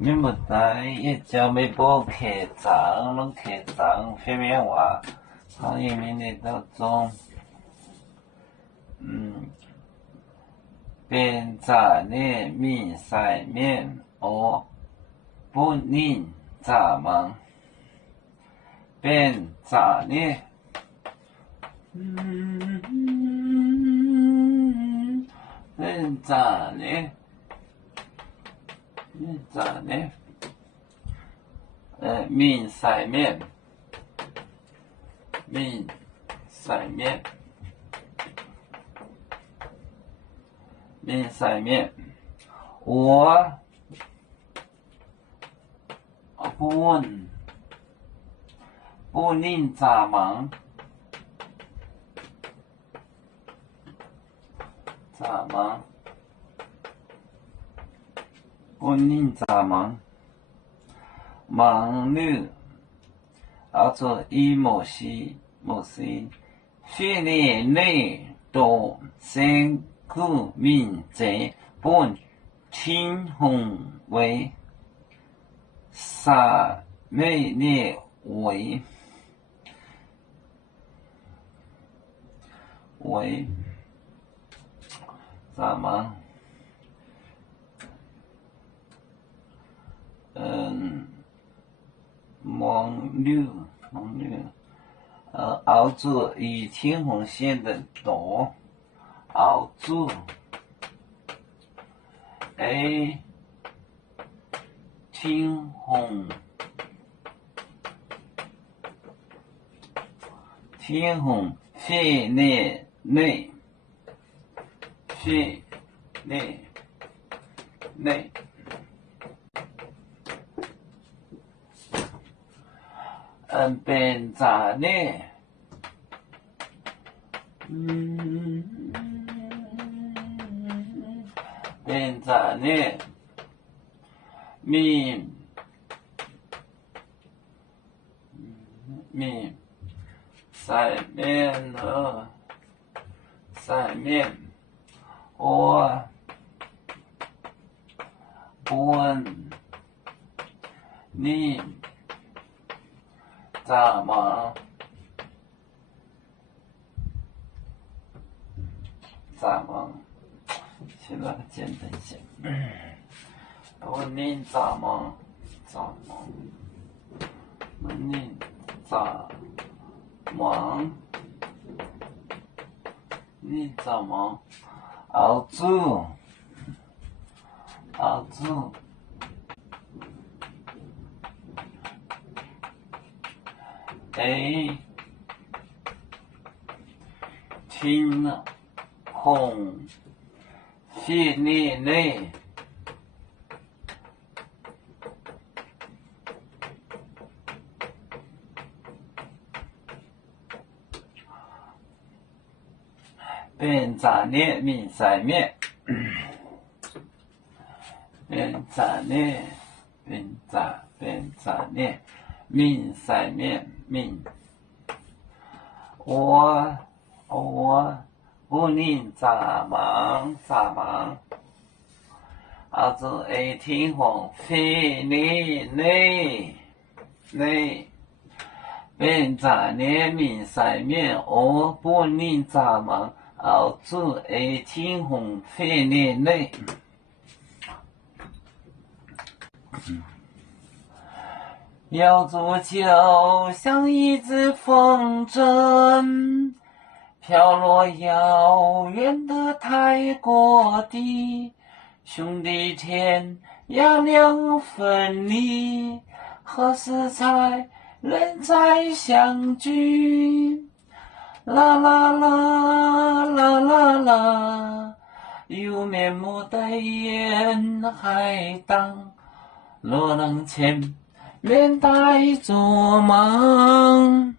你不在也叫没播客账，拢客账方面话，行业面的当中，边杂的面晒面哦，不宁杂忙，边杂的，边杂的。咋呢？面晒面，面晒面，面晒面。我不宁咋忙？咋忙？不宁咋忙？忙碌，做某些训练内多辛苦民众本青红为啥每年为咋忙？忙碌，熬制以青红线的多，熬制青红肺内边咋呢？边咋呢？面晒面和晒面，我问你咋忙？写了个简单些。问你咋忙？问你咋忙？你咋忙？熬煮。青红肺内边咋呢？面晒面，边咋呢？面晒面面。我不宁咋忙？青红肺内边咋呢？面晒面，我不宁咋忙？青红肺内。要做就像一只风筝，飘落遥远的泰国地，兄弟天涯两分离，何时才能再相聚？啦啦啦啦啦啦，有面目的沿海荡，若能前面带着忙。